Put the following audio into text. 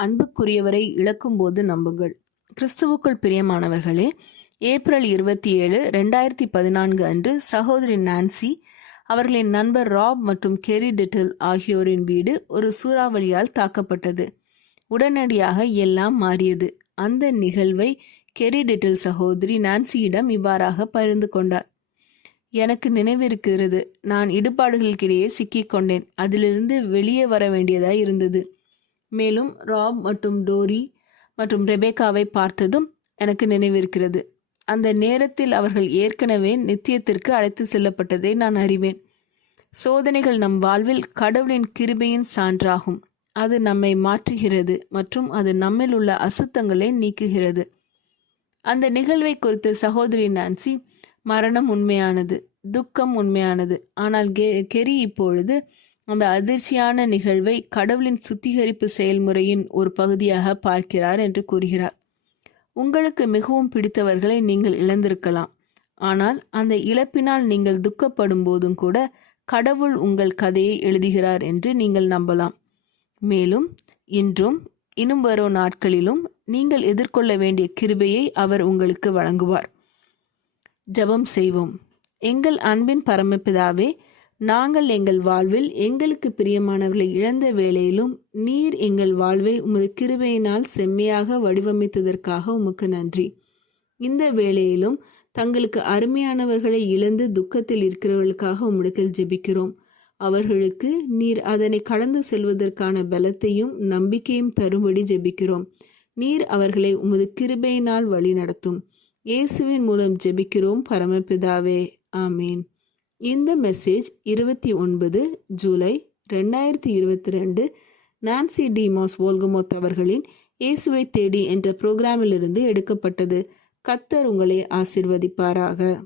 அன்புக்குரியவரை இழக்கும்போது நம்புங்கள். கிறிஸ்துவுக்குள் பிரியமானவர்களே ஏப்ரல் இருபத்தி ஏழு ரெண்டாயிரத்தி பதினான்கு அன்று சகோதரி நான்சி அவர்களின் நண்பர் ராப் மற்றும் கெரி டிட்டில் ஆகியோரின் வீடு ஒரு சூறாவளியால் தாக்கப்பட்டது. உடனடியாக எல்லாம் மாறியது. அந்த நிகழ்வை கெரி டிட்டில் சகோதரி நான்சியிடம் இவ்வாறாக பகிர்ந்து கொண்டார். எனக்கு நினைவிருக்கிறது. நான் இடுபாடுகளுக்கிடையே சிக்கிக்கொண்டேன். அதிலிருந்து வெளியே வர வேண்டியதாய் இருந்தது. மேலும் ராப் மற்றும் டோரி மற்றும் ரெபேக்காவை பார்த்ததும் எனக்கு நினைவிருக்கிறது. அந்த நேரத்தில் அவர்கள் ஏற்கனவே நித்தியத்திற்கு அழைத்து செல்லப்பட்டதை நான் அறிவேன். சோதனைகள் நம் வாழ்வில் கடவுளின் கிருபையின் சான்றாகும். அது நம்மை மாற்றுகிறது மற்றும் அது நம்மில் உள்ள அசுத்தங்களை நீக்குகிறது. அந்த நிகழ்வை குறித்து சகோதரி நான்சி மரணம் உண்மையானது துக்கம் உண்மையானது. ஆனால் கெ- கெரி இப்பொழுது அந்த அதிர்ச்சியான நிகழ்வை கடவுளின் சுத்திகரிப்பு செயல்முறையின் ஒரு பகுதியாக பார்க்கிறார் என்று கூறுகிறார். உங்களுக்கு மிகவும் பிடித்தவர்களை நீங்கள் இழந்திருக்கலாம். ஆனால் அந்த இழப்பினால் நீங்கள் துக்கப்படும் போதும் கூட கடவுள் உங்கள் கதையை எழுதுகிறார் என்று நீங்கள் நம்பலாம். மேலும் இன்றும் இன்னும் வரும் நாட்களிலும் நீங்கள் எதிர்கொள்ள வேண்டிய கிருபையை அவர் உங்களுக்கு வழங்குவார். ஜெபம் செய்வோம். எங்கள் அன்பின் பரமபிதாவே நாங்கள் எங்கள் வாழ்வில் எங்களுக்கு பிரியமானவர்களை இழந்த வேளையிலும் நீர் எங்கள் வாழ்வை உமது கிருபையினால் செம்மையாக வடிவமைத்ததற்காக உமக்கு நன்றி. இந்த வேளையிலும் தங்களுக்கு அருமையானவர்களை இழந்து துக்கத்தில் இருக்கிறவர்களுக்காக உம்மிடத்தில் ஜெபிக்கிறோம். அவர்களுக்கு நீர் அதனை கடந்து செல்வதற்கான பலத்தையும் நம்பிக்கையும் தரும்படி ஜெபிக்கிறோம். நீர் அவர்களை உமது கிருபையினால் வழி நடத்தும் இயேசுவின் மூலம் ஜெபிக்கிறோம். பரமபிதாவே ஆமீன். இந்த மெசேஜ் இருபத்தி ஒன்பது ஜூலை ரெண்டாயிரத்தி இருபத்தி ரெண்டு நான்சி டிமாஸ் வோல்கமோத் அவர்களின் இயேசுவை தேடி என்ற புரோகிராமிலிருந்து எடுக்கப்பட்டது. கத்தர் உங்களை ஆசிர்வதிப்பாராக.